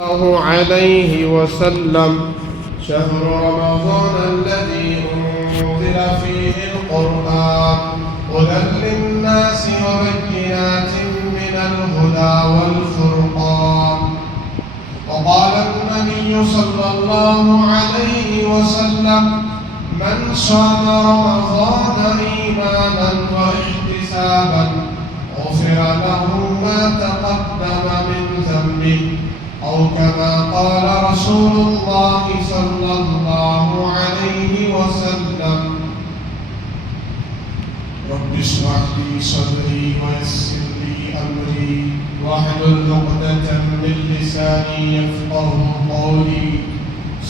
الله عليه وسلم شهر رمضان الذي أنزل فيه القرآن هدى للناس وبينات من الهدى والفرقان. وقال النبي صلى الله عليه وسلم من صام رمضان إيمانا واحتسابا غفر له ما تقدم من ذنبه أو كما قال رسول الله صلى الله عليه وسلم. رب اشرح لي صدري ويسر لي أمري واحلل عقدة من لساني يفقهوا قولي.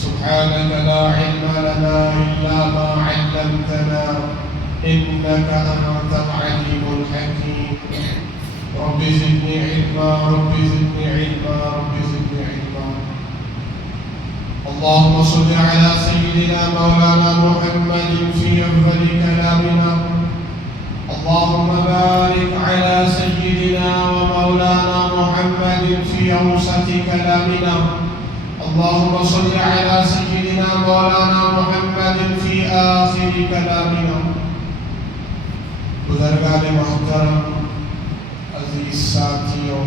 سبحانك لا علم لنا إلا ما علمتنا إنك أنت العليم الحكيم. رب زدني علما رب زدني علما رب زدني علما. اللهم صل على سيدنا مولانا محمد في أفضل كلامنا. اللهم بارك على سيدنا ومولانا محمد في أوسط كلامنا. اللهم صل على سيدنا مولانا محمد في آخر كلامنا. بزرگان محترم، عزیز ساتھیوں،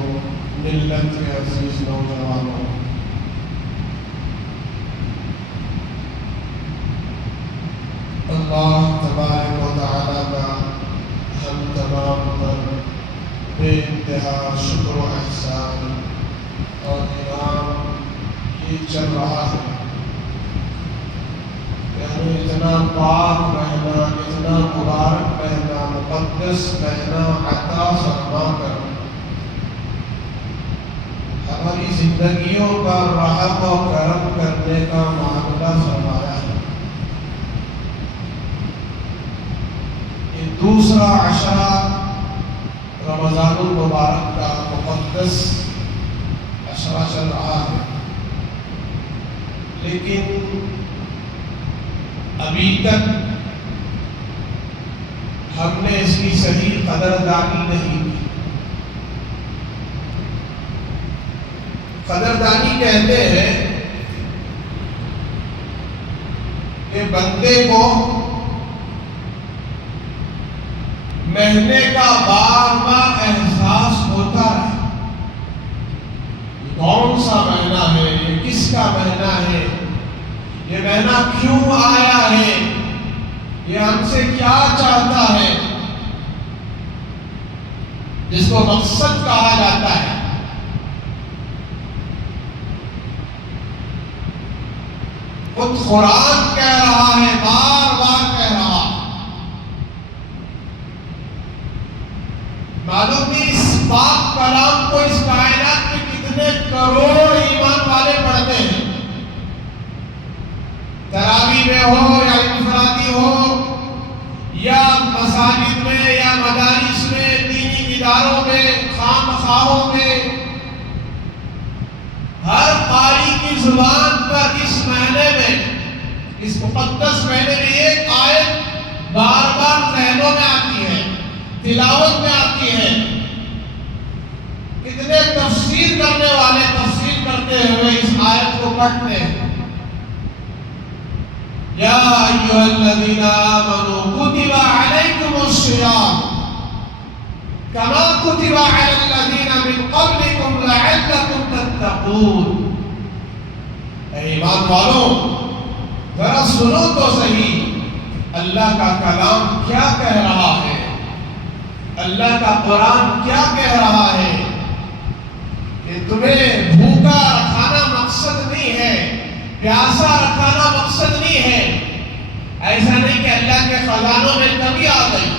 ملت کے عزیز نوجوانوں، اللہ تبارک و تعالی کا ہم تمام پر بے انتہا شکر و احسان اور انعام یہ چل رہا ہے، یعنی اتنا پاک مہینہ، اتنا مبارک مہینہ، مقدس مہینہ عطا فرما کر ہماری زندگیوں پر رحم و کرم کرنے کا معاملہ فرمایا ہے۔ یہ دوسرا عشرہ رمضان المبارک کا مقدس عشرہ چل رہا ہے، لیکن ابھی تک ہم نے اس کی صحیح قدردانی نہیں کی۔ قدردانی کہتے ہیں کہ بندے کو مہینے کا بار بار احساس ہوتا ہے، کون سا مہینہ ہے، یہ کس کا مہینہ ہے، یہ مہینہ کیوں آیا ہے، یہ ہم سے کیا چاہتا ہے، جس کو مقصد کہا جاتا ہے۔ خود قرآن کہہ رہا ہے، بار بار کہہ رہا، معلوم نہیں اس پاک کلام کو اس کائنات میں کتنے کروڑ ایمان والے پڑھتے ہیں، تراویح میں ہو یا انفرادی ہو یا مساجد میں یا مدارس میں، دینی اداروں میں، خانقاہوں میں، ہر قاری کی زبان پر اس مہینے میں، اس مقدس مہینے میں ایک آیت بار بار ذہنوں میں آتی ہے، تلاوت میں آتی ہے۔ کتنے تفسیر کرنے والے تفسیر کرتے ہوئے اس آیت کو پڑھتے ہیں۔ یا ایھا الذین آمنوا کتب علیکم الصیام کما کتب علی الذین من قبلکم لعلکم تتقون۔ اے ایمان والوں، ذرا سنو تو صحیح، اللہ کا کلام کیا کہہ رہا ہے، اللہ کا قرآن کیا کہہ رہا ہے کہ تمہیں بھوکا رکھانا مقصد نہیں ہے، پیاسا رکھانا مقصد نہیں ہے۔ ایسا نہیں کہ اللہ کے خزانوں میں کمی آ گئی،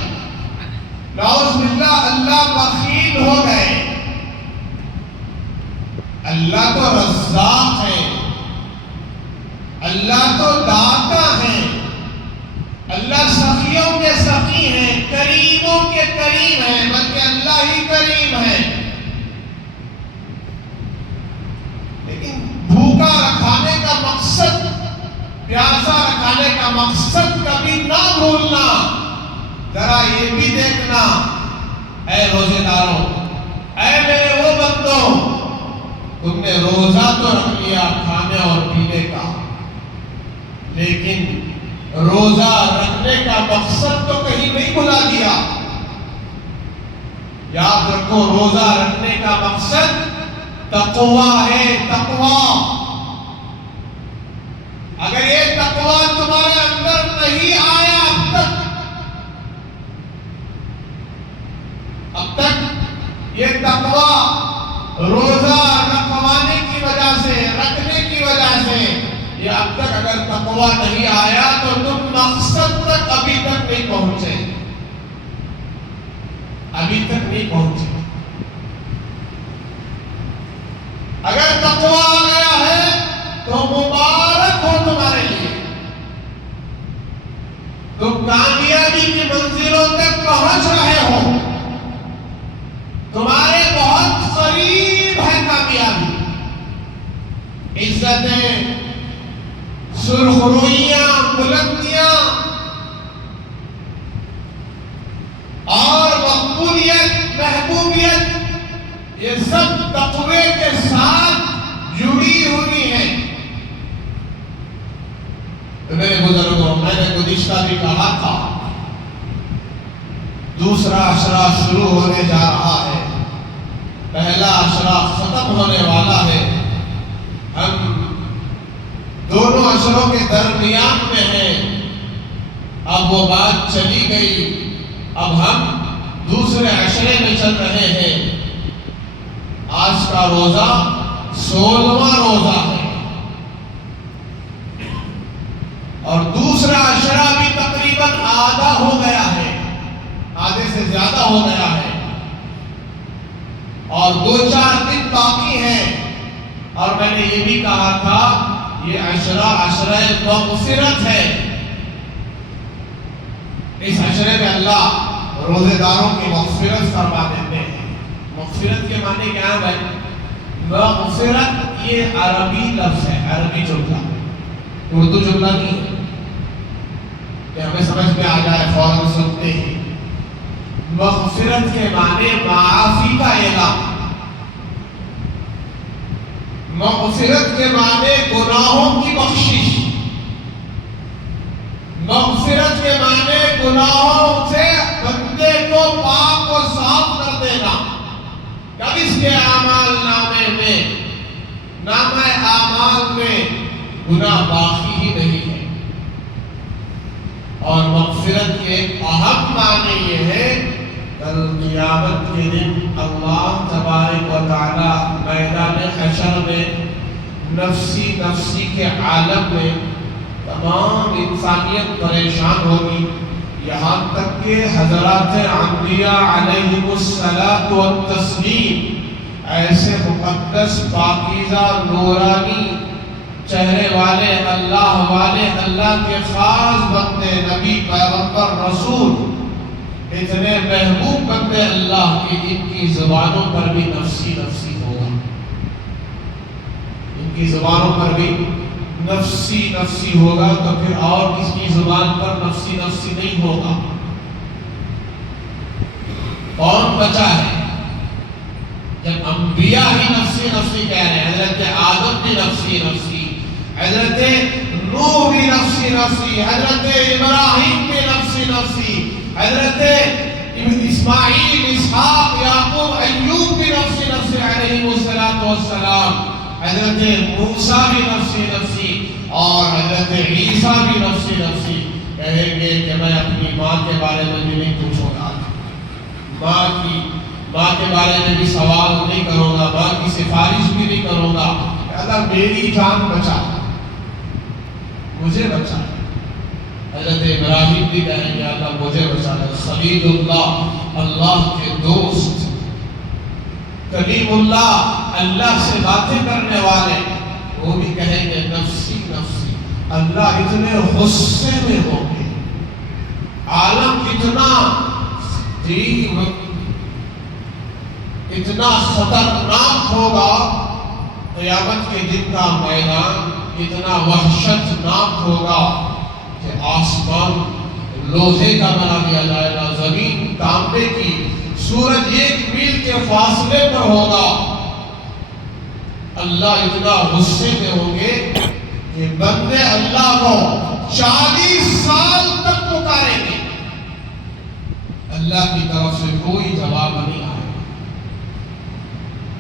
نعوذ باللہ اللہ بخیل ہو گئے۔ اللہ تو رزاق ہے، اللہ تو داتا ہے، اللہ سخیوں کے سخی ہیں، کریموں کے کریم ہیں، بلکہ اللہ ہی کریم ہے۔ لیکن بھوکا رکھانے کا مقصد، پیاسا رکھانے کا مقصد کبھی نہ بھولنا۔ ذرا یہ بھی دیکھنا، اے روزے داروں، اے میرے وہ بندوں تم نے روزہ تو رکھ لیا کھانے اور پینے کا، لیکن روزہ رکھنے کا مقصد تو کہیں نہیں بھلا دیا۔ یاد رکھو، روزہ رکھنے کا مقصد تقویٰ ہے، تقویٰ۔ اگر یہ تقویٰ تمہارے اندر نہیں آیا اب تک یہ تقویٰ روزہ رکھوانے کی وجہ سے، رکھنے کی وجہ سے، یہ اب تک اگر تقویٰ نہیں آیا تو تم مقصد تک ابھی تک نہیں پہنچے، ابھی تک نہیں پہنچے۔ اگر تقویٰ آ گیا ہے تو مبارک ہو تمہارے لیے، تم کامیابی کی منزلوں تک پہنچ رہے ہو، تمہارے بہت قریب ہے کامیابی۔ عزتیں، سرخروئیاں، بلندیاں اور مقبولیت، محبوبیت، یہ سب تقوی کے ساتھ جڑی ہوئی ہیں۔ تو میرے بزرگوں، میں نے گزشتہ بھی کہا تھا، دوسرا عشرہ شروع ہونے جا رہا ہے، پہلا عشرہ ختم ہونے والا ہے۔ ہم دونوں عشروں کے درمیان میں ہیں، اب وہ بات چلی گئی، اب ہم دوسرے عشرے میں چل رہے ہیں۔ آج کا روزہ 16واں روزہ ہے، اور دوسرا عشرہ بھی تقریباً آدھا ہو گیا ہے، آدھے سے زیادہ ہو گیا ہے، اور 2-4 دن باقی ہیں۔ اور میں نے یہ بھی کہا تھا، یہ عشرہ مغفرت ہے۔ اس عشرے میں اللہ روزے داروں کی مغفرت فرما دیتے ہیں۔ مغفرت کے معنی کیا ہے؟ مغفرت یہ عربی لفظ ہے، عربی جملہ، اردو جملہ نہیں ہے کہ ہمیں سمجھ میں آ جائے فوراً سنتے ہیں۔ مغفرت کے معنی معافی کا اعلان، مغفرت کے معنی گناہوں کی بخشش، مغفرت کے معنی گناہوں سے بندے کو پاک و صاف کر دینا۔ کب اس کے اعمال نامے میں، نامہ اعمال میں گناہ باقی ہی نہیں ہے۔ اور مغفرت کے اہم معنی یہ ہے، کل قیامت کے دن اللہ تبارک و تعالی میدان حشر میں، نفسی نفسی کے عالم میں تمام انسانیت پریشان ہوگی، یہاں تک کہ حضرات انبیاء علیہم الصلاۃ والتسلیم، ایسے مقدس پاکیزہ نورانی چہرے والے، اللہ کے خاص بندے، نبی، پیغمبر، رسول، اتنے محبوب بندے اللہ کی، ان کی زبانوں پر بھی نفسی نفسی ہوگا، ان کی زبانوں پر بھی نفسی نفسی ہوگا، تو پھر اور کس کی زبان پر نفسی نفسی نہیں ہوگا؟ کون بچا ہے؟ جب انبیاء ہی نفسی نفسی کہہ رہے ہیں، حضرت آدم بھی نفسی نفسی، حضرت نوح بھی نفسی نفسی، حضرت ابراہیم بھی نفسی نفسی، حضرت اسماعیل، اسحاق، یعقوب، ایوب بھی نفسی نفسی علیہ السلام، حضرت موسیٰ بھی نفسی نفسی، اور حضرت عیسیٰ بھی نفسی نفسی، کہیں گے کہ میں اپنی ماں کے بارے میں بھی نہیں پوچھوں گا، ماں کے بارے میں بھی سوال نہیں کروں گا، ماں کی سفارش بھی نہیں کروں گا، اللہ میری جان بچا، مجھے بچا۔ حضرت ابراہیم بھی کہیں گے اللہ مجھے بچا لے، خلیل اللہ، اللہ کے دوست، کلیم اللہ، اللہ سے باتیں کرنے والے، وہ بھی کہیں گے نفسی نفسی۔ اللہ اتنے غصے میں ہوں گے، عالم اتنا خطرناک ہوگا، قیامت کے دن کا میدان اتنا وحشتناک ہوگا کہ آسمان لوہے کا بنا دیا جائے گا، زمین تانبے کی، سورج 1 میل کے فاصلے پر ہوگا، اللہ اتنا غصے میں ہوں گے کہ بندے اللہ کو 40 سال تک پکاریں گے، اللہ کی طرف سے کوئی جواب نہیں آئے۔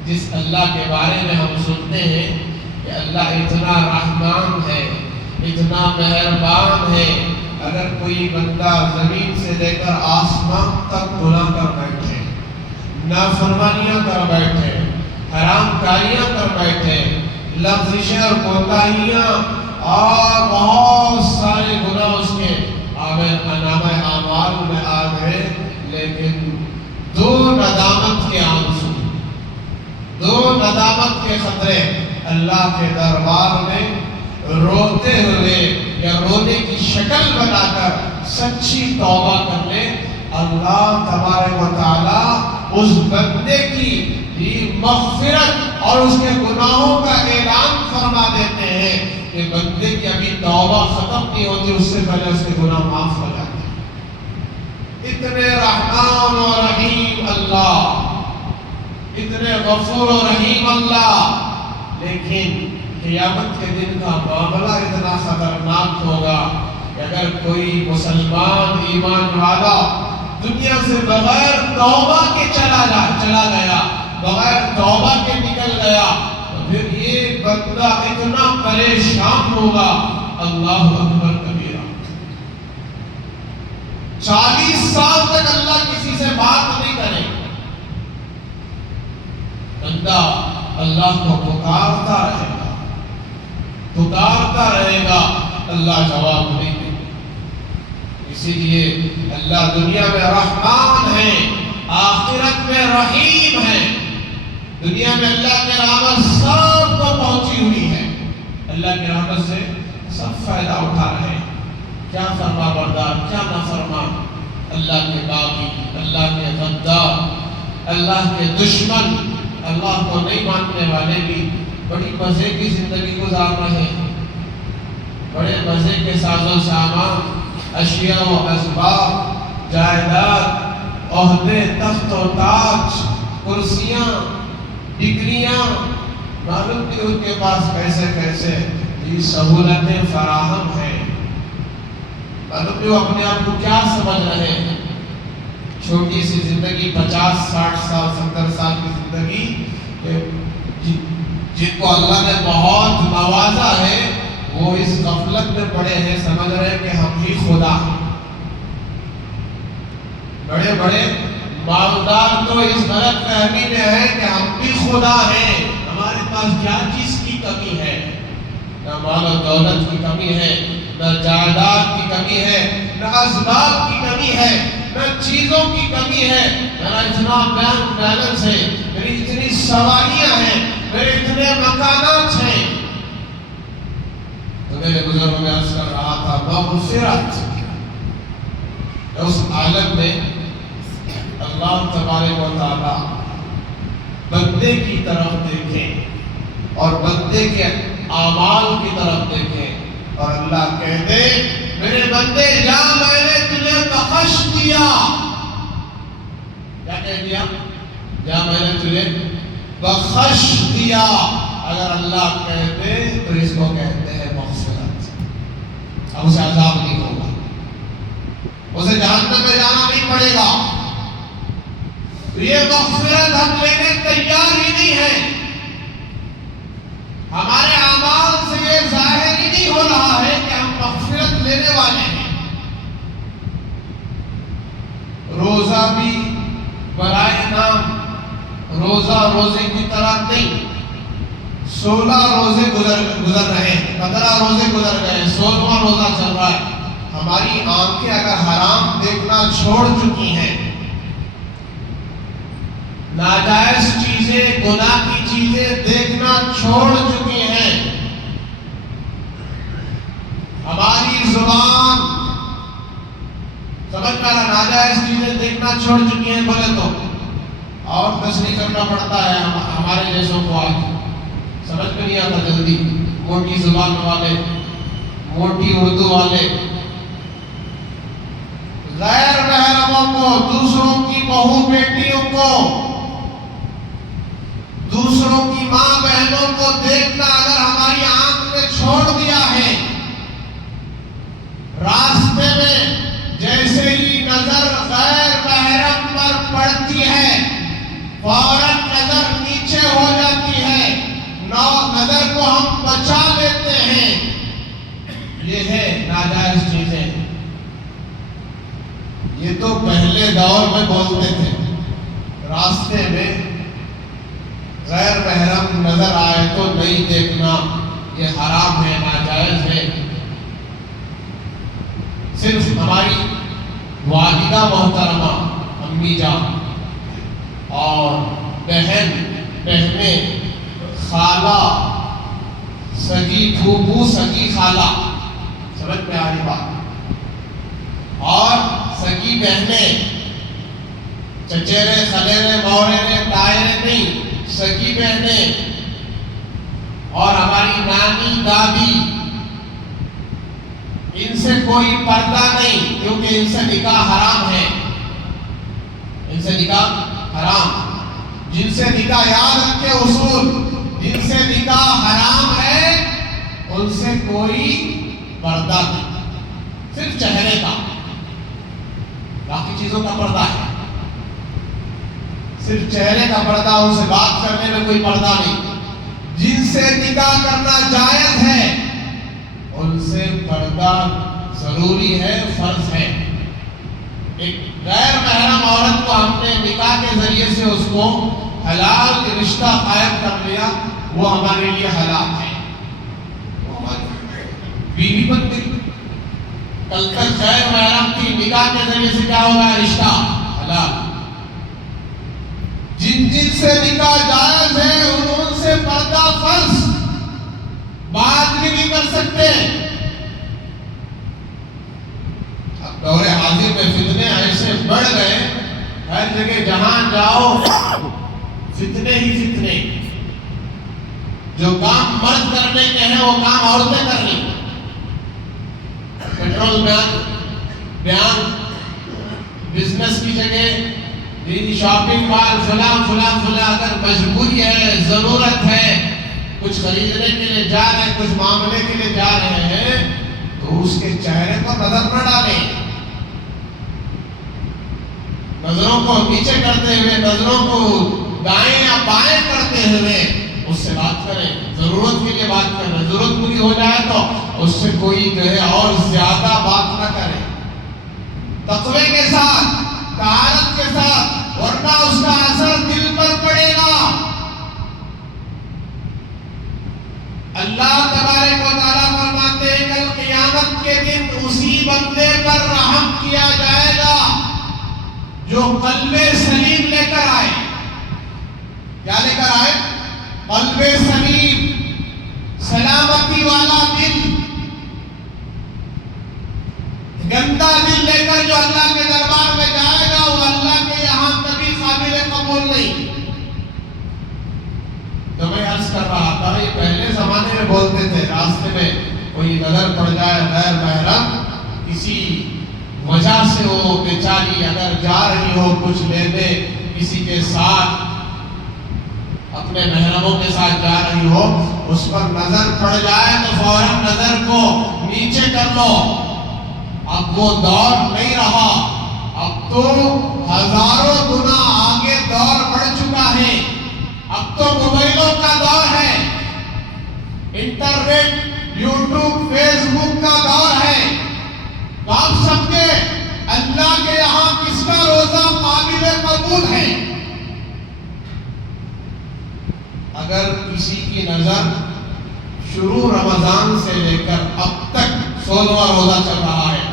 جس اللہ کے بارے میں ہم سنتے ہیں کہ اللہ اتنا رحمان ہے، اتنا مہربان ہے، اگر کوئی بندہ زمین سے لے کر آسمان تک گناہ کر بیٹھے، نافرمانیاں کر بیٹھے، حرام کاریاں کر بیٹھے، لغزشیں اور کوتاہیاں اور بہت سارے گناہ اس کے نامہ اعمال میں آ گئے، لیکن دو ندامت کے آنسو، دو ندامت کے خطرے اللہ کے دربار میں روتے ہوئے یا رونے کی شکل بنا کر سچی توبہ کر لے، اللہ تبارک و تعالی اس بندے کی مغفرت اور اس کے گناہوں کا اعلان فرما دیتے ہیں کہ بندے کی ابھی توبہ ختم نہیں ہوتی، اس سے پہلے اس کے گناہ معاف ہو جاتے ہیں۔ اتنے رحمان و رحیم اللہ، اتنے غفور و رحیم اللہ، لیکن قیامت کے دن کا معاملہ اتنا خطرناک ہوگا کہ اگر کوئی مسلمان ایمان والا دنیا سے بغیر توبہ کے چلا گیا، بغیر توبہ کے نکل گیا، تو پھر یہ بندہ اتنا پریشان ہوگا، اللہ اکبر کبیرہ۔ 40 سال تک اللہ کسی سے بات نہیں کرے، بندہ اللہ کو پکارتا رہے گا، اللہ جواب نہیں دے گا۔ اسی لیے اللہ دنیا میں رحمان ہے، آخرت میں رحیم ہے۔ دنیا میں اللہ کی رحمت سب کو پہنچی ہوئی ہے، اللہ کی رحمت سے سب فائدہ اٹھا رہے ہیں، کیا فرما بردار کیا نہ فرما، اللہ کے باغی، اللہ کے غدار، اللہ کے دشمن، اللہ کو نہیں ماننے والے بھی بڑی مزے کی زندگی گزار رہے ہیں، بڑے مزے کے ساز و سامان، اشیاء و اسباب، جائیداد، عہدے، تخت و تاج، کرسیاں، ڈگریاں، معلوم نہیں ان کے پاس کیسے کیسے یہ سہولتیں فراہم ہیں، معلوم نہیں وہ اپنے آپ کو کیا سمجھ رہے ہیں۔ چھوٹی سی زندگی، 50 60 سال 70 سال کی زندگی، جن کو اللہ نے بہت نوازا ہے، وہ اس غفلت میں پڑے ہیں، سمجھ رہے ہیں کہ ہم ہی خدا ہیں۔ بڑے بڑے مالدار تو اس غلط فہمی میں ہے کہ ہم بھی خدا ہیں، ہمارے پاس کیا چیز کی کمی ہے، نہ مال و دولت کی کمی ہے، نہ جائیداد کی کمی ہے، نہ اسباب کی کمی ہے، نہ چیزوں کی کمی ہے، میرا اتنا بینک بیلنس ہے، میری اتنی سواریاں ہیں، میرے اتنے مکانات ہیں۔ تو میرے بزرگوں میں عرض کر رہا تھا مغفرت، اس عالم میں اللہ تبارک و تعالی بندے کی طرف دیکھیں اور بندے کے اعمال کی طرف دیکھیں، اور اللہ کہتے میرے بندے جا میں نے تجھے بخش دیا، کیا کہہ دیا؟ جا میں نے تجھے بخش دیا۔ اگر اللہ کہتے تو اس کو کہتے ہیں مغفرت، اب اسے عذاب نہیں ہوگا، اسے جہنم میں جانا نہیں پڑے گا۔ یہ مغفرت ہم لینے تیار ہی نہیں ہیں، ہمارے اعمال سے یہ ظاہر ہی نہیں ہو رہا ہے کہ ہم مغفرت لینے والے ہیں۔ روزہ بھی برائے نام روزہ روزے کی طرح نہیں، 16 روزے گزر رہے ہیں، 15 روزے گزر گئے، 16واں روزہ چل رہا ہے، ہماری آنکھیں اگر حرام دیکھنا چھوڑ چکی ہیں، ناجائز چیزیں، گناہ کی چیزیں دیکھنا چھوڑ چکی ہیں، ہماری زبان سمجھ میں ناجائز چیزیں دیکھنا چھوڑ چکی ہیں بولے تو اور تسلیم کرنا پڑتا ہے ہمارے جیسوں کو، آج سمجھ میں نہیں آتا جلدی، موٹی زبان والے، موٹی اردو والے، غیر محرموں کو، دوسروں کی بہو بیٹیوں کو، دوسروں کی ماں بہنوں کو دیکھنا اگر ہماری آنکھ میں چھوڑ دیا ہے، راستے میں جیسے ہی نظر غیر محرم پر پڑتی ہے فوراً نظر نیچے ہو جاتی ہے، نظر کو ہم بچا لیتے ہیں، یہ ہے ناجائز چیزیں۔ یہ تو پہلے دور میں بولتے تھے، راستے میں غیر محرم نظر آئے تو نہیں دیکھنا، یہ حرام ہے، ناجائز ہے۔ صرف ہماری والدہ محترمہ امی جان اور بہنیں، خالہ، سگی پھوپھو، سگی خالہ، سمجھ میں آ رہی بات، اور سگی بہنیں، چچیرے، خلیرے، موریرے، تائرے نہیں، سگی بہنیں، اور ہماری نانی، دادی، ان سے کوئی پردہ نہیں، کیونکہ ان سے نکاح حرام ہے، ان سے نکاح حرام۔ جن سے نکاح، یاد رکھے اصول، جن سے نکاح حرام ہے ان سے کوئی پردہ نہیں، صرف چہرے کا، باقی چیزوں کا پردہ ہے، صرف چہرے کا پردہ، ان سے بات کرنے میں کوئی پردہ نہیں۔ جن سے نکاح کرنا جائز ہے ان سے پردہ ضروری ہے، فرض ہے۔ ایک غیر محرم عورت کو ہم نے نکاح کے ذریعے سے اس کو حلال رشتہ قائم کر لیا، وہ ہمارے لیے حلال ہے، وہ ہماری بیوی بن گئی۔ کل تک غیر محرم کی، نکاح کے ذریعے سے کیا ہوگا؟ رشتہ حلال۔ جن سے نکاح جائز ہے ان سے پردہ فرض، بات بھی نہیں کر سکتے۔ اب دور حاضر میں فتنے ایسے بڑھ گئے، ہر جگہ جہاں جاؤ فتنے ہی فتنے، جو کام مرد کرنے کے ہیں وہ کام عورتیں کرنی۔ پیٹرول بیان، بزنس کی جگہ، شاپنگ مال، فلاں، اگر مجبوری ہے، ضرورت ہے، کچھ خریدنے کے لیے جا رہے ہیں، کچھ معاملے کے لیے جا رہے ہیں، تو اس کے چہرے کو نظر نہ ڈالیں، نظروں کو نیچے کرتے ہوئے، نظروں کو دائیں یا بائیں کرتے ہوئے اس سے بات کریں، ضرورت کے لیے بات کریں، ضرورت پوری ہو جائے تو اس سے کوئی جو ہے اور زیادہ بات نہ کرے، تقوی کے ساتھ، طہارت کے ساتھ، ورنہ اس کا اثر دل پر پڑے گا۔ اللہ تبارک و تعالیٰ فرماتے ہیں کل قیامت کے دن اسی بندے پر رحم کیا جائے گا جو قلب سلیم لے کر آئے۔ کیا لے کر آئے؟ قلب سلیم، سلامتی والا دل۔ گندا دل لے کر جو اللہ کے دربار میں جائے گا وہ اللہ کے یہاں کبھی قابل قبول نہیں۔ تو میں عرض کر رہا تھا، یہ پہلے زمانے میں بولتے تھے، راستے میں کوئی نظر پڑ جائے غیر محرم، کسی وجہ سے وہ بیچاری اگر جا رہی ہو کچھ لینے، کسی کے ساتھ، اپنے محرموں کے ساتھ جا رہی ہو، اس پر نظر پڑ جائے تو فوراً نظر کو نیچے کر لو۔ اب وہ دور نہیں رہا، اب تو ہزاروں گنا آگے دور بڑھ چکا ہے۔ اب تو موبائلوں کا دور ہے، انٹرنیٹ، یوٹیوب، فیس بک کا دور ہے۔ تو آپ سب کے اللہ کے یہاں کس کا روزہ قابل قبول ہے؟ اگر کسی کی نظر شروع رمضان سے لے کر اب تک 16واں روزہ چل رہا ہے،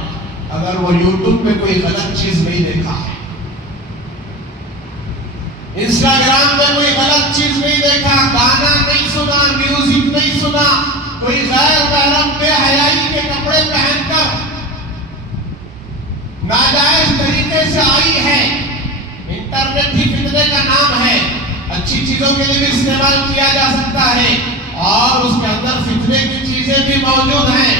اگر وہ یوٹیوب پہ کوئی غلط چیز نہیں دیکھا ہے، انسٹاگرام میں کوئی غلط چیز نہیں دیکھا، گانا نہیں سنا، میوزک نہیں سنا، کوئی غیر محرم بے حیائی کے کپڑے پہن کر ناجائز طریقے سے آئی ہے۔ انٹرنیٹ ہی فتنے کا نام ہے، اچھی چیزوں کے لیے بھی استعمال کیا جا سکتا ہے اور اس کے اندر فتنے کی چیزیں بھی موجود ہیں۔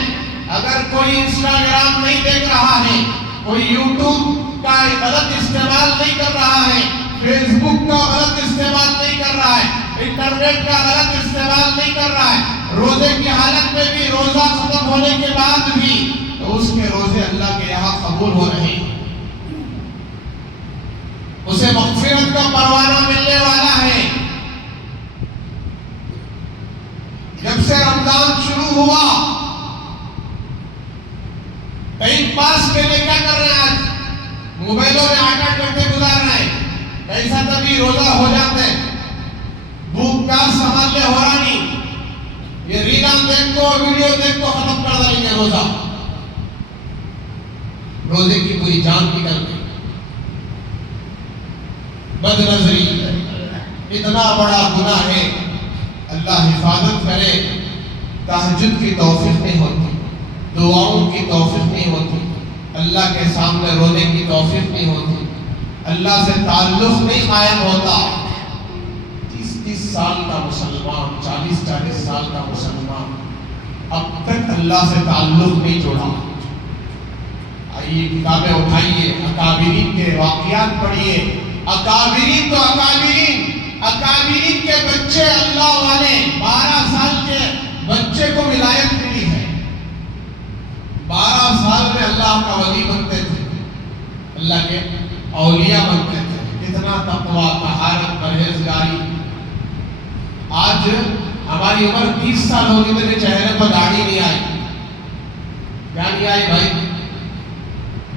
اگر کوئی انسٹاگرام نہیں دیکھ رہا ہے، کوئی یوٹیوب کا غلط استعمال نہیں کر رہا ہے، فیس بک کا غلط استعمال نہیں کر رہا ہے، انٹرنیٹ کا غلط استعمال نہیں کر رہا ہے، روزے کی حالت میں بھی، روزہ ختم ہونے کے بعد بھی، تو اس کے روزے اللہ کے یہاں قبول ہو رہے ہیں، اسے مغفرت کا پروانہ ملنے والا ہے۔ جب سے رمضان شروع ہوا، ٹائم پاس کے لیے کیا کر رہے ہیں؟ آج موبائلوں میں 8-8 گھنٹے گزار رہے ہیں، ایسا تبھی روزہ ہو جاتے ہیں، بھوک پیاس سنبھالنے ہو رہا نہیں، یہ ریلاں دیکھ کو، ویڈیو دیکھ کو ختم کر دیں گے روزہ، روزے کی پوری جان نکل گئی۔ بد نظری اتنا بڑا گناہ ہے، اللہ حفاظت کرے۔ تہجد کی توفیق نہیں ہوتی، دعاؤں کی توفیق نہیں ہوتی، اللہ کے سامنے رونے کی توفیق نہیں ہوتی، اللہ سے تعلق نہیں قائم ہوتا۔ 30 سال کا مسلمان، 40 سال کا مسلمان اب تک اللہ سے تعلق نہیں جوڑا۔ آئیے کتابیں اٹھائیے، اکابرین کے واقعات پڑھیے۔ اکابرین تو اکابرین کے بچے اللہ والے، 12 سال کے بچے کو ولایت ملی ہے، 12 سال میں اللہ کا ولی بنتے تھے، اللہ کے اولیاء بنتے تھے۔ کتنا تقویٰ، طہارت، پرہیزگاری۔ آج ہماری عمر 30 سال ہوگی، میرے چہرے پر داڑھی نہیں آئی۔ کیا نہیں آئی بھائی؟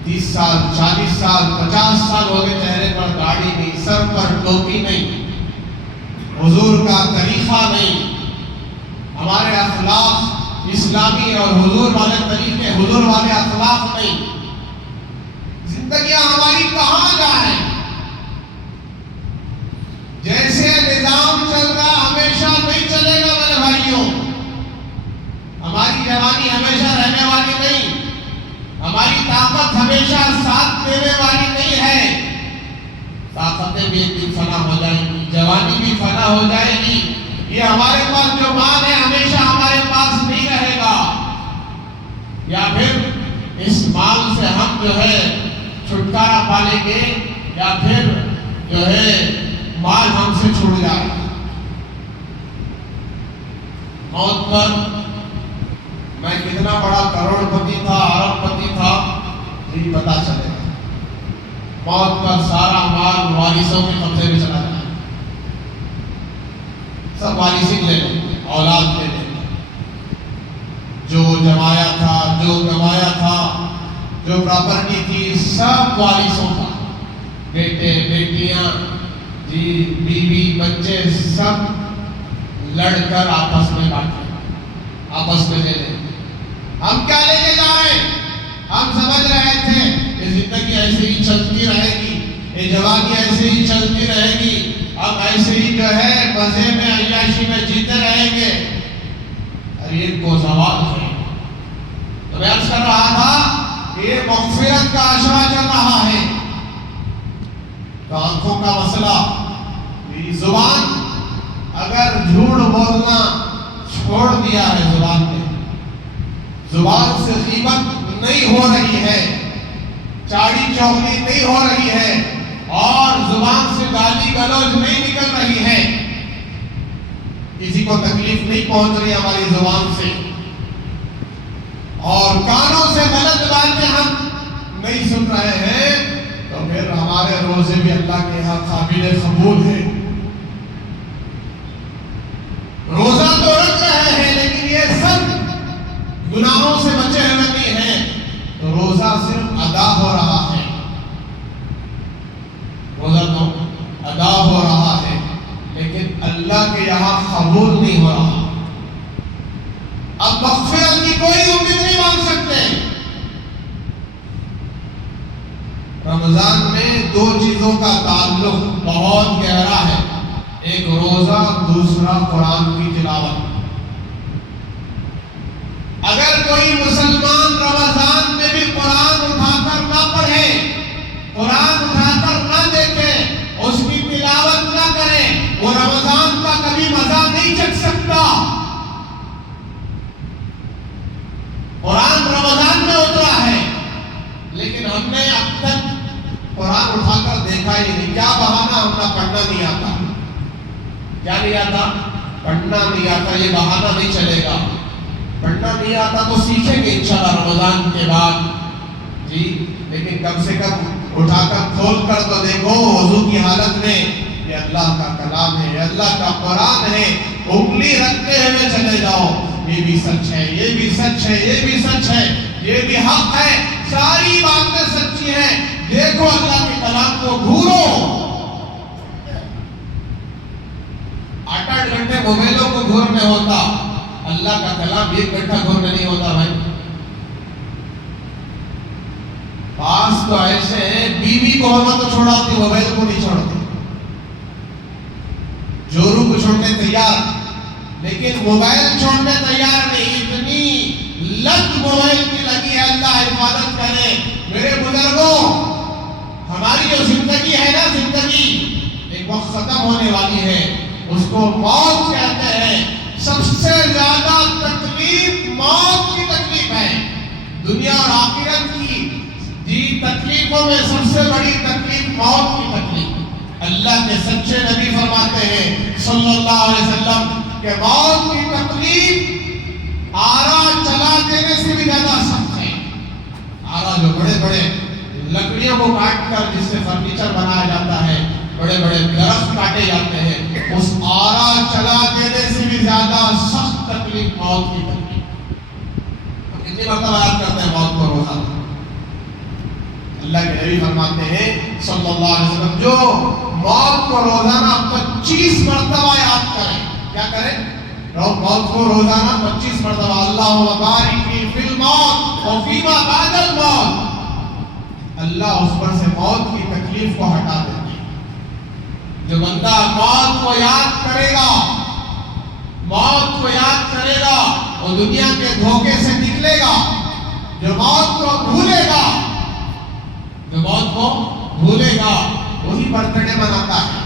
30 سال، 40 سال، 50 سال ہو گئے، چہرے پر داڑھی نہیں، سر پر ٹوپی نہیں، حضور کا طریقہ نہیں، ہمارے اخلاق اسلامی اور حضور والے طریقے، حضور والے اخلاق نہیں۔ زندگیاں ہماری کہاں جا رہے ہیں؟ جیسے نظام چل رہا ہمیشہ نہیں چلے گا میرے بھائیوں۔ ہماری جوانی ہمیشہ رہنے والی نہیں، ہماری طاقت ہمیشہ ساتھ دینے والی نہیں ہے۔ طاقتیں بھی ایک دن فنا ہو جائیں گی، جوانی بھی فنا ہو جائے گی، یہ ہمارے پاس جو مال ہے ہمیشہ ہمارے پاس نہیں رہے گا، یا پھر اس مال سے ہم جو ہے چھٹکارا پالیں گے، یا پھر جو ہے مال ہم سے چھوٹ جائے گا۔ موت پر میں کتنا بڑا کروڑ پتی تھا، ارب پتی تھا، نہیں پتا چلے گا۔ موت پر سارا مال وارثوں کے قبضے میں چلا جائے، سب وارثین لے لیں گے، اولاد لے لیں گے، جو جمایا تھا، جو کمایا تھا، جو پراپرٹی تھی، سب وارثوں کا، بیٹے بیٹیاں جی، بیوی بچے، سب لڑ کر آپس میں بانٹیں، آپس میں لے لیں۔ ہم کیا لے کے جا رہے ہیں؟ ہم سمجھ رہے تھے کہ زندگی ایسے ہی چلتی رہے گی، یہ جوانی ایسے ہی چلتی رہے گی، ہم ایسے ہی جو ہے مزے میں عیاشی میں جیتے رہیں گے۔ اور یہ کو زوال ہے۔ تو میں عرض کر رہا تھا کہ یہ مغفرت کا عشرہ چل رہا ہے، تو آنکھوں کا مسئلہ، زبان اگر جھوٹ بولنا چھوڑ دیا ہے، زبان سے غیبت نہیں ہو رہی ہے، چاڑی چوگلی نہیں ہو رہی ہے، اور زبان سے گالی گلوچ نہیں نکل رہی ہے، کسی کو تکلیف نہیں پہنچ رہی ہماری زبان سے، اور کانوں سے غلط باتیں ہم نہیں سن رہے ہیں، تو پھر ہمارے روزے بھی اللہ کے یہاں قابل قبول ہے۔ روزہ تو رکھ رہے ہیں، لیکن یہ سب گناہوں سے بچے ہوئے نہیں ہیں، تو روزہ صرف ادا ہو رہا ہے، روزہ تو ادا ہو رہا ہے، لیکن اللہ کے یہاں قبول نہیں ہو رہا۔ اب مغفرت کی کوئی امید نہیں مان سکتے۔ رمضان میں 2 چیزوں کا تعلق بہت گہرا ہے، ایک روزہ، دوسرا قرآن کی تلاوت۔ اگر کوئی مسلمان رمضان میں بھی قرآن اٹھا کر نہ پڑھے، قرآن اٹھا کر نہ دیکھے، اس کی تلاوت نہ کرے، وہ رمضان کا کبھی مزہ نہیں چکھ سکتا۔ قرآن رمضان میں اترا ہے، لیکن ہم نے اب تک قرآن اٹھا کر دیکھا ہی نہیں۔ کیا بہانہ؟ ہم نے پڑھنا نہیں آتا، کیا نہیں آتا؟ پڑھنا نہیں آتا، یہ بہانہ نہیں چلے گا. پڑھنا نہیں آتا تو سیکھیں گے انشاءاللہ رمضان کے بعد جی، لیکن کم سے کم اٹھا کر کھول کر تو دیکھو وضو کی حالت میں، یہ اللہ کا کلام ہے، یہ اللہ کا قرآن ہے، انگلی رکھتے ہوئے چلے جاؤ. یہ بھی سچ ہے، یہ بھی سچ ہے، یہ بھی سچ ہے، یہ بھی حق ہے، ساری باتیں سچی ہیں. دیکھو اللہ کے کلام کو گھورو. 8 گھنٹے موبائلوں کو گھورنے ہوتا، اللہ کا کلام 1 گھنٹہ گھورنے نہیں ہوتا بھائی. پاس تو ایسے ہیں بیوی کو ہونا تو چھوڑاتی، موبائل کو نہیں چھوڑتی. جورو کو چھوڑنے تیار لیکن موبائل چھوڑنے تیار نہیں. اتنی لت موبائل کی لگی ہے، اللہ حفاظت کرے. میرے بزرگوں، ہماری جو زندگی ہے نا، زندگی ایک وقت ختم ہونے والی ہے، اس کو موت کہتے ہیں. سب سے زیادہ تکلیف موت کی تکلیف ہے. دنیا اور آخرت کی تکلیفوں میں سب سے بڑی تکلیف موت کی تکلیف. اللہ کے سچے نبی فرماتے ہیں صلی اللہ علیہ وسلم کہ موت کی تکلیف آرا چلا دینے سے بھی زیادہ سخت ہے. آرا جو بڑے بڑے لکڑیوں کو کاٹ کر جس سے فرنیچر بنایا جاتا ہے، بڑے بڑے درخت کاٹے جاتے ہیں، اس آرا چلا دینے سے بھی زیادہ سخت تکلیف موت کی تکلیف. کتنی مرتبہ یاد کرتے ہیں موت کو روزانہ؟ اللہ کے نبی فرماتے ہیں صلی اللہ علیہ وسلم جو موت کو روزانہ 25 مرتبہ یاد کریں. کیا کریں؟ موت کو روزانہ 25 مرتبہ اللہ بارک فی الموت و فیما بعد الموت. اللہ اس پر سے موت کی تکلیف کو ہٹا دیتے ہیں. جو بندہ موت کو یاد کرے گا، موت کو یاد کرے گا، وہ دنیا کے دھوکے سے نکلے گا. جو موت کو بھولے گا، جو موت کو بھولے گا وہی برتھ ڈے مناتا ہے.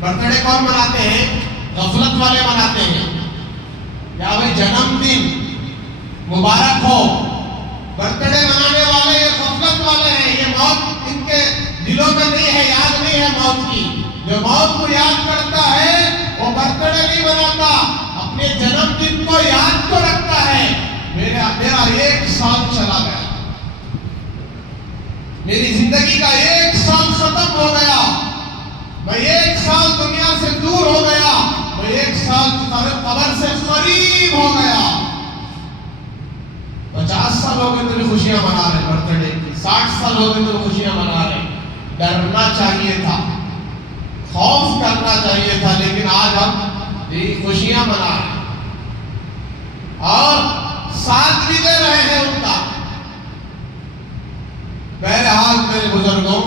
برتھ ڈے کون مناتے ہیں؟ غفلت والے مناتے ہیں. یا بھائی جنم دن مبارک ہو. برتھ ڈے منانے والے یہ غفلت والے ہیں، یہ موت ان کے دلوں میں نہیں ہے، یاد نہیں ہے موت کی. جو موت کو یاد کرتا ہے وہ برتھ ڈے نہیں مناتا، اپنے جنم دن کو یاد تو رکھتا ہے. میرا 1 سال چلا گیا، میری زندگی کا 1 سال ختم ہو گیا، میں 1 سال دنیا سے دور ہو گیا، میں 1 سال قبر سے قریب ہو گیا. 50 سال ہو گئے تو خوشیاں منا رہے برتھ ڈے کی، 60 سال ہو گئے تو خوشیاں منا رہے. ڈرنا چاہیے تھا، خوف کرنا چاہیے تھا، لیکن آج ہم خوشیاں منا رہے ہیں اور ساتھ بھی دے رہے ہیں ان کا. بہرحال میرے بزرگوں،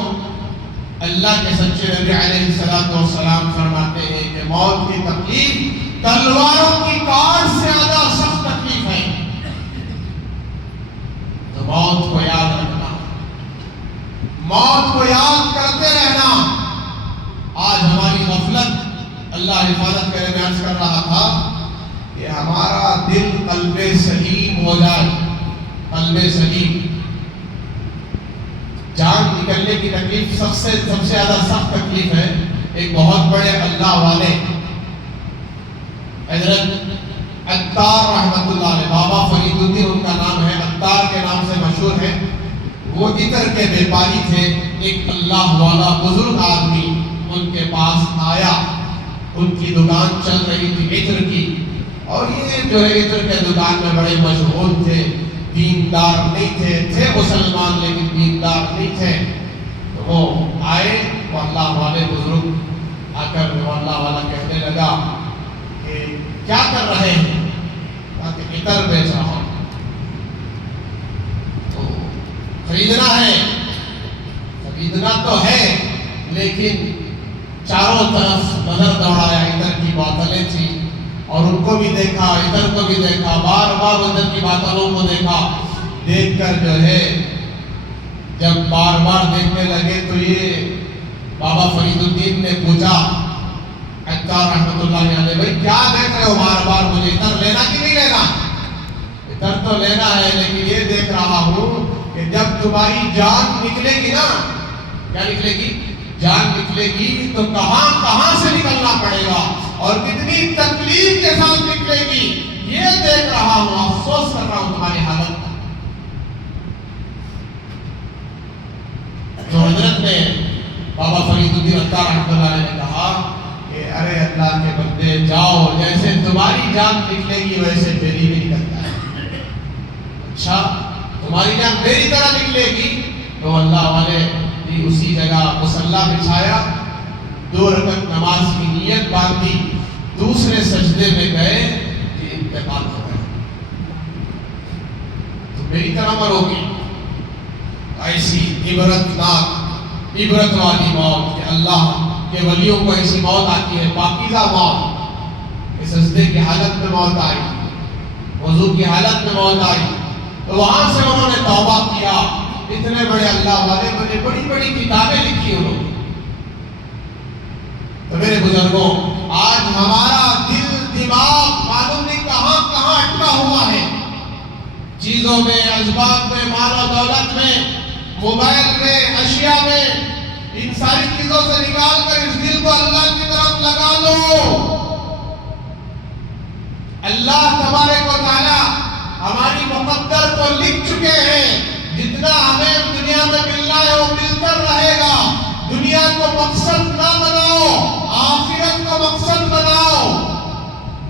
اللہ کے سچے نبی علیہ السلام فرماتے ہیں کہ موت کی تکلیف تلواروں کی کاٹ سے زیادہ سخت تکلیف ہے. تو موت کو یاد رکھنا، موت کو یاد کرتے رہنا. آج ہماری غفلت، اللہ حفاظت کرے. میں عرض کر رہا تھا کہ ہمارا دل قلب سلیم ہو جائے، قلب سلیم. جان نکلنے کی تکلیف سب سے زیادہ سخت تکلیف ہے. ایک بہت بڑے اللہ والے حضرت عطار رحمت اللہ علیہ، بابا فرید الدین ان کا نام ہے، عطار کے نام سے مشہور ہے. وہ عطر کے بیپاری تھے. ایک اللہ والا بزرگ آدمی ان کے پاس آیا، ان کی دکان چل رہی تھی عطر کی، اور یہ جو ہے عطر کے دکان میں بڑے مشغول تھے، دیندار نہیں تھے مسلمان لیکن دیندار نہیں تھے. تو وہ آئے، وہ اللہ والے بزرگ آ کر وہ اللہ والا کہنے لگا کہ کیا کر رہے ہیں؟ کہا کہ عطر بیچ رہا ہوں. تو خریدنا ہے، خریدنا تو ہے، لیکن چاروں طرف نظر دوڑایا. عطر کی بوتلیں تھیں اور ان کو بھی دیکھا، عطر کو بھی دیکھا، بار بار عطر کی بوتلوں کو دیکھا. دیکھ کر جو ہے جب بار بار دیکھنے لگے تو یہ بابا فرید الدین نے پوچھا عطار رحمت اللہ علیہ، بھائی کیا دیکھ رہے ہو بار بار؟ مجھے عطر لینا کہ نہیں لینا؟ عطر تو لینا ہے، لیکن یہ دیکھ رہا ہوں کہ جب تمہاری جان نکلے گی نا، کیا نکلے گی؟ جان نکلے گی تو کہاں کہاں سے نکلنا پڑے گا اور کتنی تکلیف کے ساتھ نکلے گی، یہ دیکھ رہا ہوں، افسوس کر رہا ہوں تمہاری حالت پر۔ تو حضرت نے بابا فرید الدین عطار رحمۃ اللہ علیہ نے کہا کہ ارے اللہ کے بندے جاؤ، جیسے تمہاری جان نکلے گی ویسے میری بھی نکلتا ہے۔ اچھا تمہاری جان میری طرح نکلے گی؟ تو اللہ والے نے اسی جگہ مصلی بچھایا، 2 رکعت نماز کی نیت باندھی، دوسرے سجدے میں گئے کہ انتقال ہو گیا۔ تو میری طرح مرو گی؟ ایسی عبرت والی موت کہ اللہ کے ولیوں کو ایسی موت آتی ہے، پاکیزہ موت، کہ سجدے کی حالت میں موت آئی، وضو کی حالت میں موت آئی۔ تو وہاں سے انہوں نے توبہ کیا، اتنے بڑے اللہ والے بنے، بڑی بڑی کتابیں لکھی انہوں نے۔ تو میرے بزرگوں، آج ہمارا دل دماغ معلوم نہیں کہاں کہاں اٹکا ہوا ہے، چیزوں میں، اسباب میں، مال و دولت میں، موبائل میں، اشیاء میں، ان ساری چیزوں سے نکال کر اس دل کو اللہ کی طرف لگا لو۔ اللہ تبارک و تعالی ہماری مقدر کو لکھ چکے ہیں، جتنا ہمیں دنیا میں ملنا ہے وہ مل کر رہے گا۔ دنیا کو مقصد نہ بناؤ، آخرت کو مقصد بناؤ۔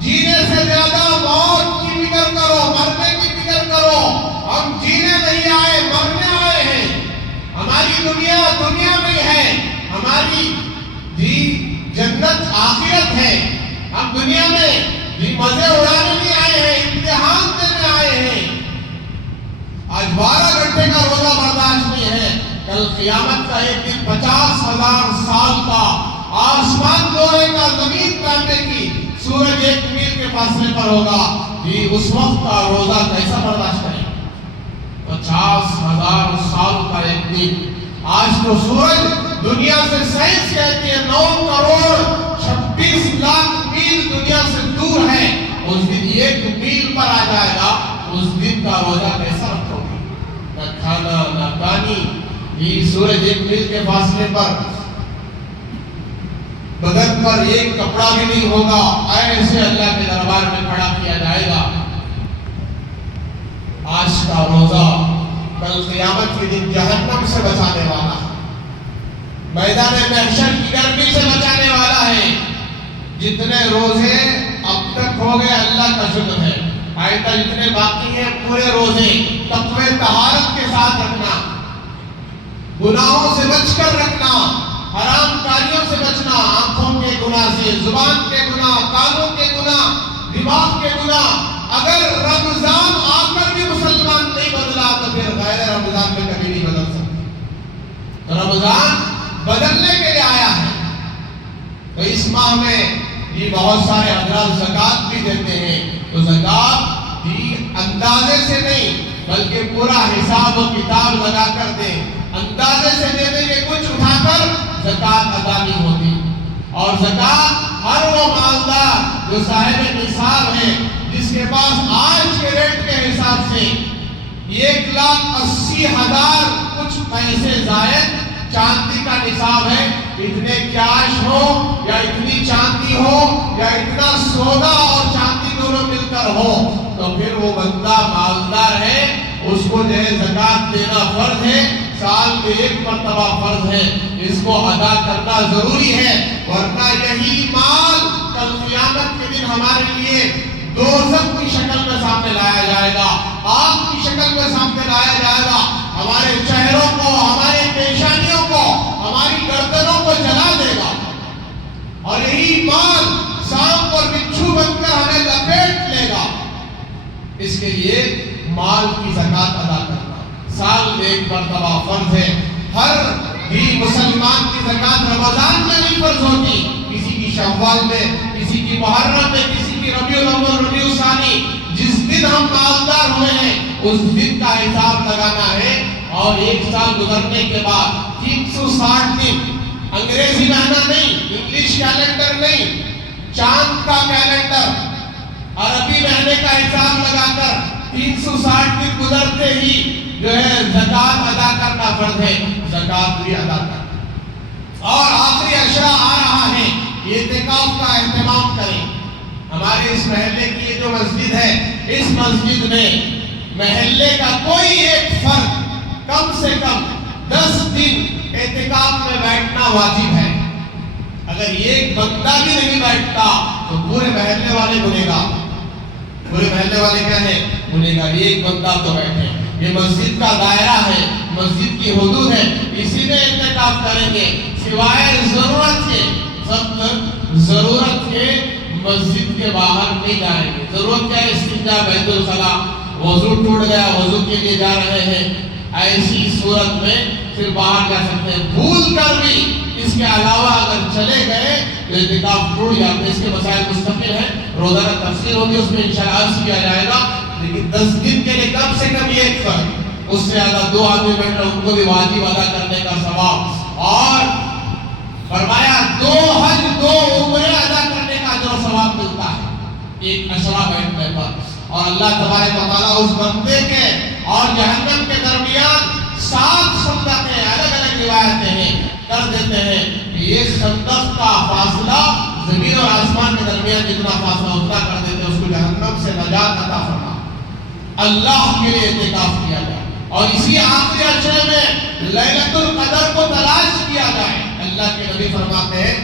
جینے سے زیادہ موت کی فکر کرو، مرنے کی فکر کرو۔ ہم جینے نہیں آئے، مرنے آئے ہیں۔ ہماری دنیا میں ہے، ہماری جنت آخرت ہے۔ ہم دنیا میں مزے اڑانے نہیں آئے ہیں، امتحان دینے آئے ہیں۔ آج 12 گھنٹے کا روزہ برداشت نہیں ہے، کل قیامت کا ایک دن 50,000 سال کا، آسمان لوہے کا، زمین تانبے کی، سورج 1 میل کے فاصلے پر ہوگا۔ اس وقت کا روزہ کیسا برداشت کریں؟ 50,000 سال کا ایک دن۔ آج تو سورج دنیا سے سائنس کہتی ہے 9 کروڑ 26 لاکھ میل دنیا سے دور ہے۔ اس دن 1 میل پر آ جائے گا، اس دن کا روزہ کیسا رکھو گے؟ نہ کھانا نہ پانی، یہ سورج 1 میل کے فاصلے پر، بدن پر ایک کپڑا بھی نہیں ہوگا، ایسے اللہ کے دربار میں کھڑا کیا جائے گا۔ آج کا روزہ کل قیامت کے دن جہنم سے بچانے والا ہے، میدان محشر کی گرمی سے بچانے والا ہے۔ جتنے روزے اب تک ہو گئے اللہ کا شکر ہے، آئندہ جتنے باقی ہیں پورے روزے تقوی طہارت کے ساتھ رکھنا، گناہوں سے بچ کر رکھنا، حرام کاریوں سے بچنا، آنکھوں کے گناہ سے، زبان کے گناہ، کانوں کے گناہ، دماغ کے گناہ۔ اگر رمضان آ کر بھی مسلمان نہیں بدلا تو پھر غیر رمضان میں کبھی نہیں بدل سکتا۔ رمضان بدلنے کے لیے آیا ہے۔ تو اس ماہ میں یہ بہت سارے حضرات زکوٰۃ بھی دیتے ہیں، تو زکوٰۃ بھی اندازے سے نہیں بلکہ پورا حساب و کتاب لگا کر دیں۔ اندازے سے دے دیں کہ کچھ اٹھا کر زکوٰۃ ادا نہیں ہوتی۔ اور زکوٰۃ ہر وہ مالدار جو صاحب نصاب ہے، جس کے پاس آج کے ریٹ کے حساب سے 1,80,000 کچھ پیسے زائد چاندی کا نصاب ہے، اتنے کیش ہو یا اتنی چاندی ہو یا اتنا سونا اور چاندی دونوں مل کر ہو، تو پھر وہ بندہ مالدار ہے، اس کو جو ہے زکوٰۃ دینا فرض ہے، سال میں 1 مرتبہ فرض ہے، اس کو ادا کرنا ضروری ہے، ورنہ یہی مال کل قیامت کے دن ہمارے لیے دوزخ کی شکل میں سامنے لایا جائے گا، آگ کی شکل میں سامنے لایا جائے گا، ہمارے چہروں کو، ہمارے پیشانیوں کو، ہماری گردنوں کو جلا دے گا، اور یہی مال سانپ اور بچھو بن کر ہمیں لپیٹ لے گا۔ اس کے لیے مال کی زکوٰۃ ادا کرنا سال میں 1 مرتبہ فرض ہے۔ ہر بھی مسلمان کی زکوٰۃ رمضان میں نہیں فرض ہوتی، کسی کی شوال میں، کسی کی محرم میں، کسی کی ربیع الاول، ربیع الثانی، جس دن ہم مالدار ہوئے ہیں اس دن کا حساب لگانا ہے، اور 1 سال گزرنے کے بعد 360 دن، انگریزی مہینہ نہیں، انگلش کیلنڈر نہیں، چاند کا کیلنڈر، عربی مہینے کا حساب لگا کر 360 دن گزرتے ہی جو ہے زکوٰۃ ادا کرنا فرض ہے، زکوٰۃ بھی ادا کرنا۔ اور آخری عشرہ آ رہا ہے، اعتکاف کا اہتمام کریں۔ ہمارے اس محلے کی یہ جو مسجد ہے، اس مسجد میں محلے کا کوئی ایک فرد کم سے کم 10 دن اعتکاف میں بیٹھنا واجب ہے۔ اگر ایک بندہ بھی نہیں بیٹھتا تو پورے محلے والے گنہگار، پورے محلے والے کیا ہیں؟ گنہگار۔ ایک بندہ تو بیٹھے، یہ مسجد کا دائرہ ہے، مسجد کی حدود ہے، اسی میں اعتکاف کریں گے، سوائے ضرورت کے، سخت ضرورت کے مسجد کے باہر نہیں جائیں گے۔ ضرورت کیا ہے؟ استنجا، بیت الخلا، وضو ٹوٹ گیا، وضو کے لیے جا رہے ہیں، ایسی صورت میں پھر باہر جا سکتے ہیں۔ بھول کر بھی اس کے علاوہ اگر چلے گئے تو اعتکاف ٹوٹ جاتے ہیں۔ اس کے مسائل مستقل ہیں، روزانہ تفسیر ہوگی، اس میں انشاءاللہ عرض کیا جائے گا۔ لیکن 10 دن کے لیے کم سے کم ایک فرد، اس سے زیادہ 2 آدمی بیٹھ رہے، ان کو بھی واجب ادا کرنے کا ثواب، اور فرمایا 2 حج 2 عمرے ادا کرنے کا اجر و ثواب ملتا ہے ایک عشرہ بیٹھنے پر۔ اور اللہ تبارک و تعالیٰ اس بندے کے اور جہنم کے درمیان 7 خندق ہیں، الگ الگ روایتیں ہیں، کر دیتے ہیں کہ یہ خندق کا فاصلہ زمین اور آسمان کے درمیان جتنا فاصلہ اتنا کر دیتے ہیں، اس کو جہنم سے نجات عطا فرما۔ اللہ کے لیے اعتکاف کیا جائے، اور اسی آخری عشرے میں لیلۃ القدر کو تلاش کیا جائے۔ اللہ کے نبی فرماتے ہیں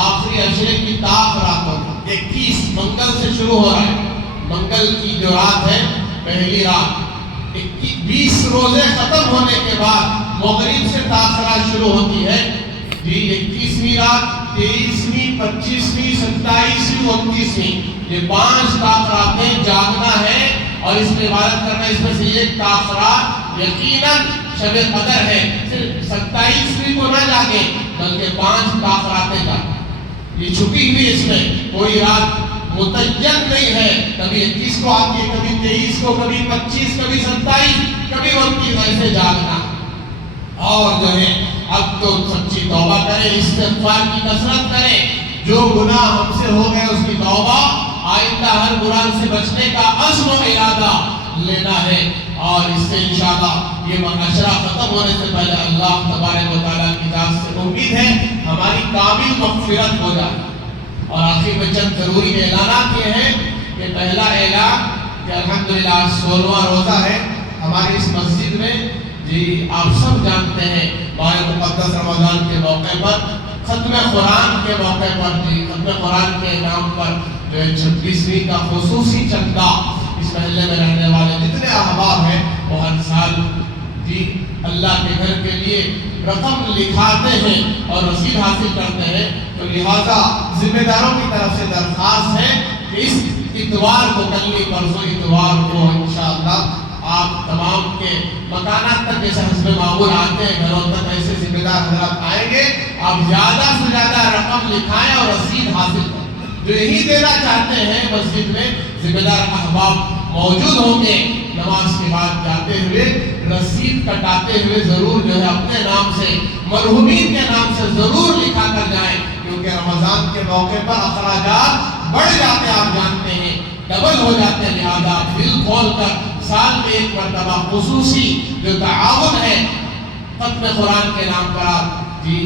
آخری عشرے کی طاق راتوں میں 21 منگل سے شروع ہو رہا ہے، منگل کی جو رات ہے پہلی رات، 20 روزے ختم ہونے کے بعد مغرب سے تاخرات شروع ہوتی ہے، 21ویں رات، 23ویں، 25ویں، 27ویں، 29ویں، یہ 5 تاخراتیں جاگنا ہے اور اس میں عبادت کرنا۔ اس میں سے ایک تاخرات یقیناً شب قدر ہے، صرف 27ویں کو نہ جاگے بلکہ 5 تاخراتیں جاگیں، یہ چھپی ہوئی، اس میں کوئی رات متعین نہیں ہے، کبھی 21 کو آتی ہے، کبھی 23 کو، کبھی 25، کبھی 27، کبھی 29، ایسے جاگنا۔ اور جو ہے اب تو سچی توبہ کریں، استغفار کی کثرت کریں، جو گناہ ہم سے ہو گئے اس کی توبہ، آئندہ ہر گناہ سے بچنے کا عزم و ارادہ لینا ہے، اور اس سے انشاءاللہ یہ عشرہ ختم ہونے سے پہلے اللہ تبارک و تعالیٰ کی ذات سے امید ہے ہماری کامل مغفرت ہو جائے۔ اور آخر میں چند ضروری اعلانات یہ ہیں کہ پہلا اعلان کہ الحمدللہ 16واں روزہ ہے ہماری اس مسجد میں، جی آپ سب جانتے ہیں ماہ مقدس رمضان کے موقع پر، ختم قرآن کے موقع پر، جی ختم قرآن کے نام پر جو 26ویں کا خصوصی چندہ اس محلے میں رہنے والے جتنے احباب ہیں وہ ہر سال جی اللہ کے گھر کے لیے رقم لکھاتے ہیں اور رسید حاصل کرتے ہیں، تو لہذا ذمہ داروں کی طرف سے درخواست ہے کہ اس اتوار کو، کل پرسوں اتوار کو انشاءاللہ آپ تمام کے مکانات تک جیسے حسب معمول آتے ہیں گھروں تک، ایسے ذمہ دار حضرات آئیں گے، آپ زیادہ سے زیادہ رقم لکھائیں اور رسید حاصل کریں۔ جو یہی دینا چاہتے ہیں مسجد میں ذمہ دار احباب موجود ہوں گے، نماز کے بعد جاتے ہوئے رسید کٹاتے ہوئے ضرور جو ہے اپنے نام سے، مرحومین کے نام سے ضرور لکھا کر جائیں، کیونکہ رمضان کے موقع پر اخراجات بڑھ جاتے ہیں، آپ جانتے ہیں ڈبل ہو جاتے ہیں، لہذا دل کھول کر سال میں ایک مرتبہ خصوصی جو تعاون ہے ختم قرآن کے نام پر آپ جی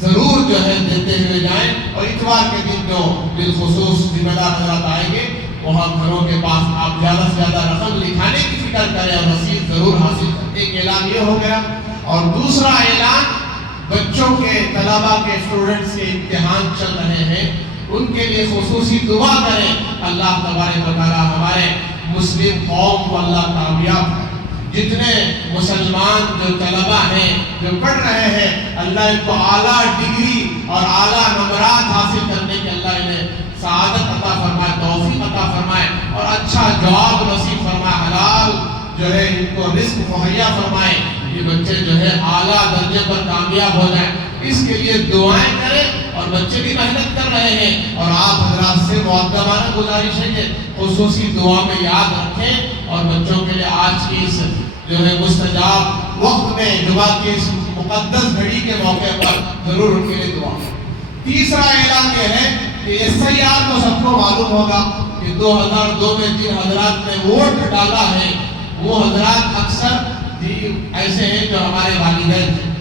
ضرور جو ہے دیتے ہوئے جائیں، اور اتوار کے دن جو بالخصوص ذمہ دار حضرات آئیں گے وہاں گھروں کے پاس آپ زیادہ سے زیادہ رقم لکھانے کی فکر کریں اور رسید ضرور حاصل کریں۔ ایک اعلان یہ ہو گیا، اور دوسرا اعلان بچوں کے، طلباء کے، اسٹوڈنٹس کے امتحان چل رہے ہیں، ان کے لیے خصوصی دعا کریں، اللہ تبارک و تعالیٰ ہمارے مسلم قوم کو اللہ کامیاب ہے، جتنے مسلمان جو طلباء ہیں جو پڑھ رہے ہیں، اللہ ان کو اعلیٰ ڈگری اور اعلیٰ نمبرات حاصل کرنے کے اللہ انہیں سعادت عطا فرمائے، توفیق عطا فرمائے، اور اچھا جواب نصیب فرمائے، حلال جو ہے ان کو رزق مہیا فرمائے، یہ بچے جو ہے اعلیٰ درجے پر کامیاب ہو جائیں، اس کے لیے دعائیں کریں، اور بچے بھی محنت کر رہے ہیں، اور آپ حضرات سے مؤدبانہ گزارش ہے کہ خصوصی دعا میں یاد رکھیں، اور بچوں کے لیے آج کی اس جو ہے مستجاب وقت میں، جمعہ کی اس مقدس گھڑی کے موقع پر ضرور ان کے لیے دعا کریں۔ تیسرا اعلان یہ ہے کہ ایس آئی آر کو سب کو معلوم ہوگا کہ 2002 میں جن حضرات نے ووٹ ڈالا ہے وہ حضرات اکثر جی ایسے ہیں جو ہمارے والدین ہیں،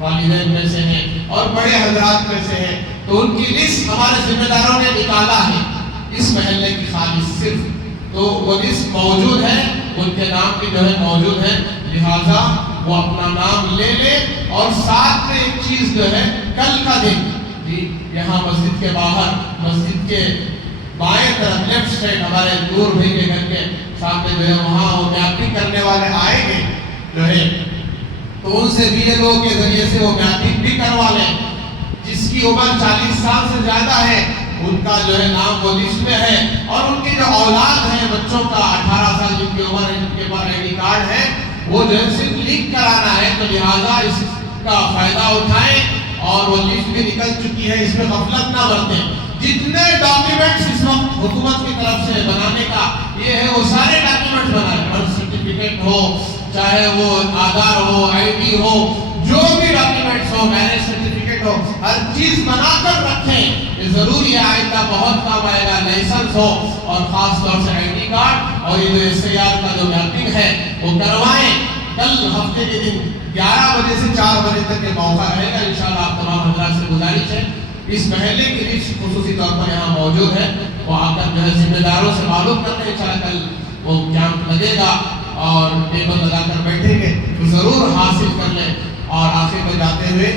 والدین میں سے ہیں اور بڑے حضرات میں سے ہیں، تو ان کی لسٹ ہمارے ذمہ داروں نے نکالا ہے اس محلے کی خالص صرف، تو وہ لسٹ موجود ہے، ان کے نام بھی جو ہے موجود ہے، لہٰذا وہ اپنا نام لے لے۔ اور ساتھ میں ایک چیز جو ہے، کل کا دن یہاں مسجد کے باہر، مسجد کے بائیں طرف لیفٹ سائڈ ہمارے دور بھائی کے گھر کے سامنے جو ہے وہاں وہ میاپنگ کرنے والے آئیں گے جو ہے، تو ان سے بی ایل او کے ذریعے سے وہ میاپنگ بھی کروا لیں۔ جس کی عمر 40 سال سے زیادہ ہے ان کا جو ہے نام وہ لسٹ میں ہے، اور ان کی جو اولاد ہیں بچوں کا 18 سال جن کی عمر ہے، جن کے پاس آئی ڈی کارڈ ہے، وہ جو ہے صرف لنک کرانا ہے، تو لہٰذا اس کا فائدہ اٹھائیں۔ اور وہ لسٹ بھی نکل چکی ہے، اس میں غفلت نہ برتیں۔ جتنے ڈاکیومنٹس اس وقت حکومت کی طرف سے بنانے کا یہ ہے، وہ سارے ڈاکیومنٹس بنائیں، برتھ سرٹیفکیٹ ہو، چاہے وہ آدھار ہو، آئی ڈی ہو، جو بھی ڈاکیومنٹس ہو، میرج سرٹیفکیٹ ہو، ہر چیز بنا کر رکھیں۔ یہ ضروری ہے، آئندہ بہت کام آئے گا، لائسنس ہو اور خاص طور سے آئی ڈی کارڈ، اور یہ جو ایس آئی آر کا جو میپنگ ہے وہ کروائیں۔ کل ہفتے کے دن 11 بجے سے 4 بجے تک یہ موقع رہے گا، انشاءاللہ آپ تمام حضرات سے گزارش ہے، اس محلے کی لسٹ خصوصی طور پر یہاں موجود ہے، وہ آ کر جو ہے ذمہ داروں سے معلوم کرتے ہیں، انشاءاللہ کل وہ کیمپ لگے گا اور ٹیبل لگا کر بیٹھیں گے، تو ضرور حاصل کر لیں۔ اور آخر میں جاتے ہوئے